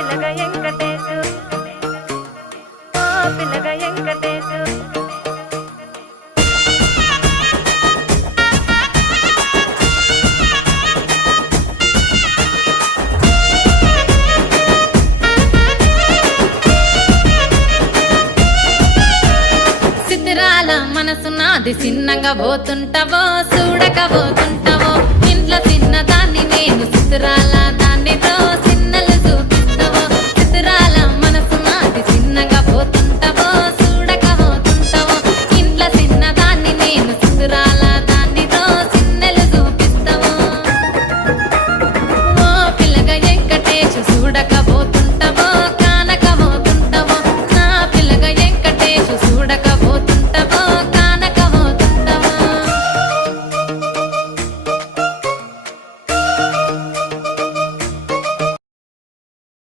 పిల్లగ వెంకటేశు ఓ పిల్లగ వెంకటేశు సిద్ధిరాల మనసు నాది చిన్నగా పోతుంటావో చూడక పోతుంటావో ఇంట్లో చిన్నదాన్ని నేను సిద్ధిరాల